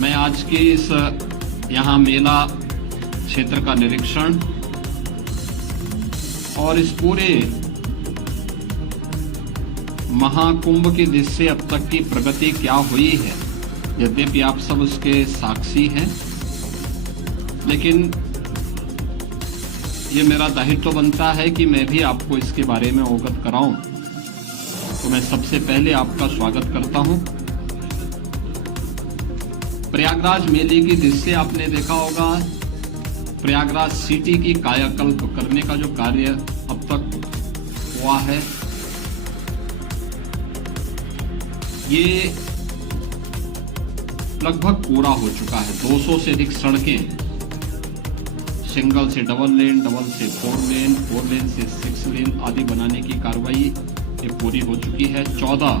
मैं आज के इस यहाँ मेला क्षेत्र का निरीक्षण और इस पूरे महाकुंभ की दृष्टि अब तक की प्रगति क्या हुई है, यद्यपि आप सब उसके साक्षी हैं, लेकिन ये मेरा दायित्व बनता है कि मैं भी आपको इसके बारे में अवगत कराऊं। तो मैं सबसे पहले आपका स्वागत करता हूं। प्रयागराज मेले की दृष्टि आपने देखा होगा, प्रयागराज सिटी की कायाकल्प करने का जो कार्य अब तक हुआ है, ये लगभग पूरा हो चुका है। 200 से अधिक सड़कें सिंगल से डबल लेन, डबल से 4 लेन, 4 लेन से 6 लेन आदि बनाने की कार्रवाई ये पूरी हो चुकी है। 14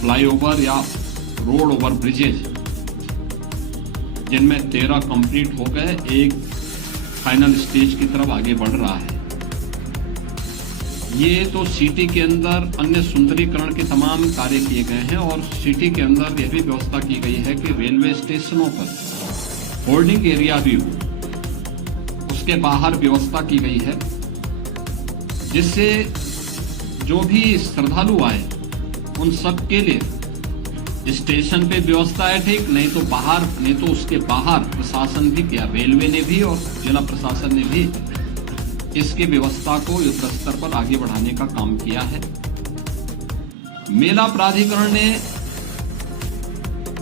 फ्लाईओवर या रोड ओवर ब्रिजेज, जिनमें 13 कंप्लीट हो गए, एक फाइनल स्टेज की तरफ आगे बढ़ रहा है। ये तो सिटी के अंदर अन्य सुंदरीकरण के तमाम कार्य किए गए हैं और सिटी के अंदर यह भी व्यवस्था की गई है कि रेलवे स्टेशनों पर होल्डिंग एरिया भी हो, उसके बाहर व्यवस्था की गई है, जिससे जो भी श्रद्धालु आए उन सब के लिए स्टेशन पे व्यवस्था है, ठीक, नहीं तो बाहर, नहीं तो उसके बाहर प्रशासन भी किया, रेलवे ने भी और जिला प्रशासन ने भी इसकी व्यवस्था को युद्ध स्तर पर आगे बढ़ाने का काम किया है। मेला प्राधिकरण ने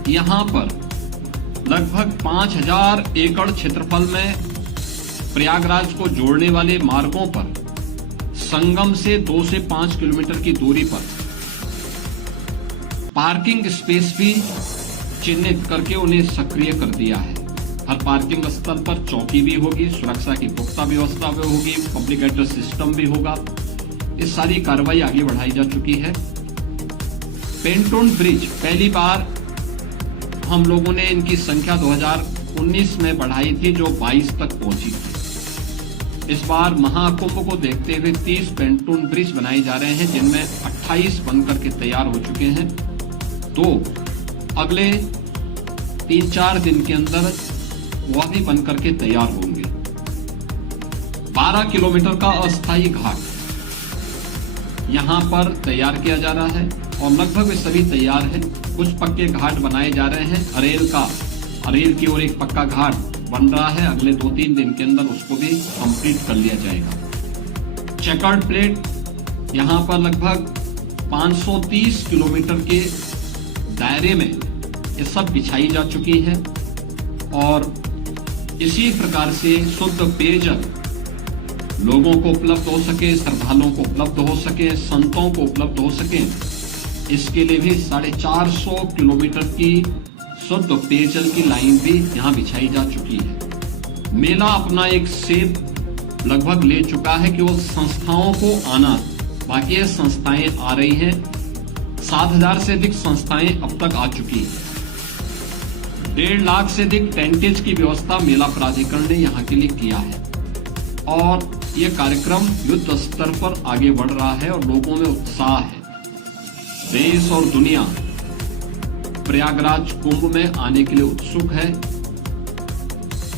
यहां पर लगभग 5000 एकड़ क्षेत्रफल में प्रयागराज को जोड़ने वाले मार्गों पर संगम से 2 से 5 किलोमीटर की दूरी पर पार्किंग स्पेस भी चिन्हित करके उन्हें सक्रिय कर दिया है। हर पार्किंग स्थल पर चौकी भी होगी, सुरक्षा की पुख्ता व्यवस्था भी होगी, पब्लिक एड्रेस सिस्टम भी होगा। इस सारी कार्रवाई आगे बढ़ाई जा चुकी है। पेंटोन ब्रिज पहली बार हम लोगों ने इनकी संख्या 2019 में बढ़ाई थी, जो 22 तक पहुंची थी। इस बार महाकुंभ को देखते हुए 30 पेंटोन ब्रिज बनाए जा रहे हैं, जिनमें 28 बनकर के तैयार हो चुके हैं। तो अगले 3-4 दिन के अंदर वह भी बनकर के तैयार होंगे। 12 किलोमीटर का अस्थायी घाट यहां पर तैयार किया जा रहा है और लगभग वे सभी तैयार है। कुछ पक्के घाट बनाए जा रहे हैं। अरेल की ओर एक पक्का घाट बन रहा है, अगले 2-3 दिन के अंदर उसको भी कंप्लीट कर लिया जाएगा। चेकर्ड प्लेट यहां पर लगभग 530 किलोमीटर के दायरे में ये सब बिछाई जा चुकी है और इसी प्रकार से शुद्ध पेयजल लोगों को उपलब्ध हो सके, श्रद्धालुओं को उपलब्ध हो सके, संतों को उपलब्ध हो सके, इसके लिए भी 450 किलोमीटर की शुद्ध पेयजल की लाइन भी यहाँ बिछाई जा चुकी है। मेला अपना एक सेप लगभग ले चुका है कि वो संस्थाओं को आना, बाकी ये संस्थाएं आ रही हैं। 7000 से अधिक संस्थाएं अब तक आ चुकी हैं। 1.5 लाख से अधिक टेंटेज की व्यवस्था मेला प्राधिकरण ने यहाँ के लिए किया है और ये कार्यक्रम युद्ध स्तर पर आगे बढ़ रहा है और लोगों में उत्साह है। देश और दुनिया प्रयागराज कुंभ में आने के लिए उत्सुक है।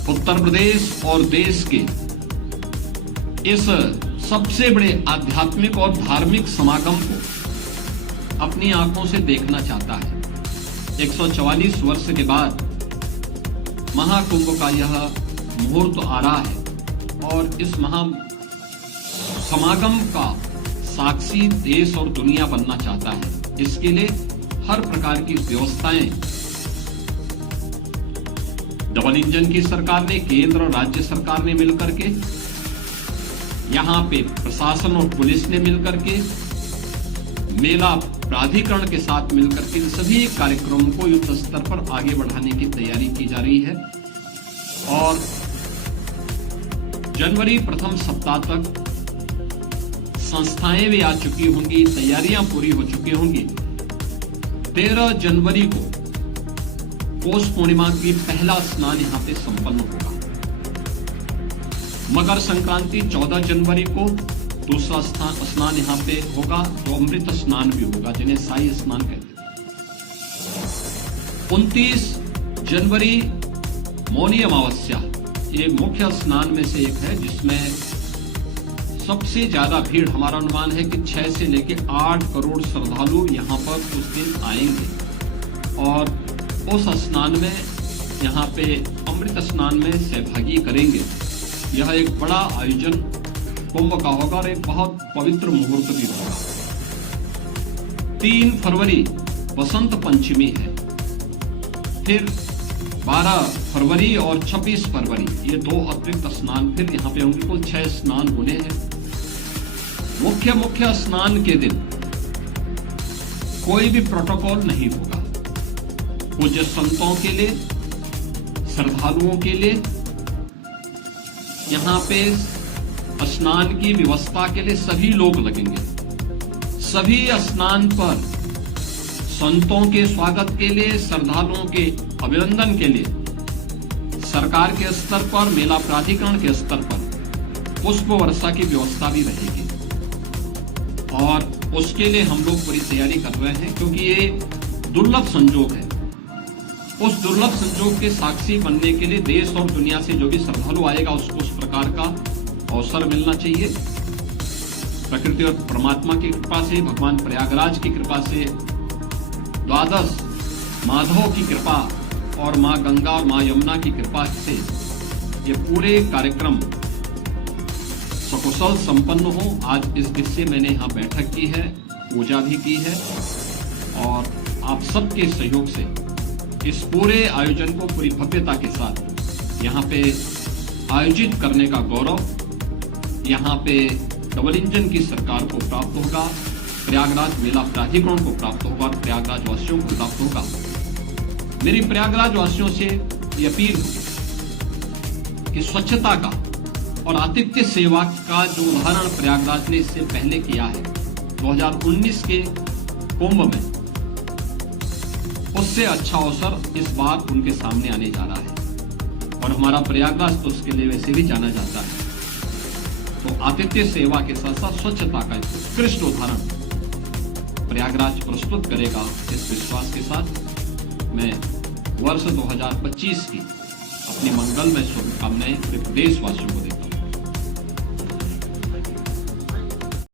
उत्तर प्रदेश और देश के इस सबसे बड़े आध्यात्मिक और धार्मिक समागम को अपनी आंखों से देखना चाहता है। 144 वर्ष के बाद महाकुंभ का यह मुहूर्त आ रहा है और इस महा समागम का साक्षी देश और दुनिया बनना चाहता है। इसके लिए हर प्रकार की व्यवस्थाएं डबल इंजन की सरकार ने, केंद्र और राज्य सरकार ने मिलकर के, यहां पे प्रशासन और पुलिस ने मिलकर के, मेला प्राधिकरण के साथ मिलकर के सभी कार्यक्रमों को युद्ध स्तर पर आगे बढ़ाने की तैयारी की जा रही है और जनवरी प्रथम सप्ताह तक संस्थाएं भी आ चुकी होंगी, तैयारियां पूरी हो चुकी होंगी। 13 जनवरी को पौष पूर्णिमा की पहला स्नान यहां पे संपन्न होगा। मकर संक्रांति 14 जनवरी को दूसरा स्नान यहाँ पे होगा, तो अमृत स्नान भी होगा, जिन्हें शाही स्नान कहते हैं। 29 जनवरी मौनी अमावस्या ये मुख्य स्नान में से एक है, जिसमें सबसे ज्यादा भीड़, हमारा अनुमान है कि 6 से लेकर 8 करोड़ श्रद्धालु यहाँ पर उस दिन आएंगे और उस स्नान में, यहाँ पे अमृत स्नान में सहभागी करेंगे। यह एक बड़ा आयोजन कुंभ का होगा और एक बहुत पवित्र मुहूर्त भी होगा। 3 फरवरी बसंत पंचमी है, फिर 12 फरवरी और 26 फरवरी ये 2 अतिरिक्त स्नान फिर यहाँ पे होंगे। कुल 6 स्नान होने हैं। मुख्य स्नान के दिन कोई भी प्रोटोकॉल नहीं होगा। पूज्य संतों के लिए, श्रद्धालुओं के लिए यहाँ पे स्नान की व्यवस्था के लिए सभी लोग लगेंगे। सभी स्नान पर संतों के स्वागत के लिए, श्रद्धालुओं के अभिनंदन के लिए सरकार के स्तर पर, मेला प्राधिकरण के स्तर पर पुष्प वर्षा की व्यवस्था भी रहेगी और उसके लिए हम लोग पूरी तैयारी कर रहे हैं, क्योंकि ये दुर्लभ संजोग है। उस दुर्लभ संजोग के साक्षी बनने के लिए देश और दुनिया से जो भी श्रद्धालु आएगा उसको उस प्रकार का अवसर मिलना चाहिए। प्रकृति और परमात्मा की कृपा से, भगवान प्रयागराज की कृपा से, द्वादश माधव की कृपा और माँ गंगा और माँ यमुना की कृपा से ये पूरे कार्यक्रम सकुशल संपन्न हो। आज इस विषय मैंने यहाँ बैठक की है, पूजा भी की है और आप सबके सहयोग से इस पूरे आयोजन को पूरी भव्यता के साथ यहाँ पे आयोजित करने का गौरव यहाँ पे डबल इंजन की सरकार को प्राप्त होगा, प्रयागराज मेला प्राधिकरण को प्राप्त होगा और प्रयागराज वासियों को प्राप्त होगा। मेरी प्रयागराज वासियों से ये अपील होगी कि स्वच्छता का और आतिथ्य सेवा का जो उदाहरण प्रयागराज ने इससे पहले किया है 2019 के कुंभ में, उससे अच्छा अवसर इस बार उनके सामने आने जा रहा है और हमारा प्रयागराज तो उसके लिए वैसे भी जाना जाता है। तो आतिथ्य सेवा के साथ साथ स्वच्छता का एक उत्कृष्ट उदाहरण प्रयागराज प्रस्तुत करेगा। इस विश्वास के साथ मैं वर्ष 2025 की अपनी मंगलमय शुभकामनाएं पूरे प्रदेशवासियों को देता हूं।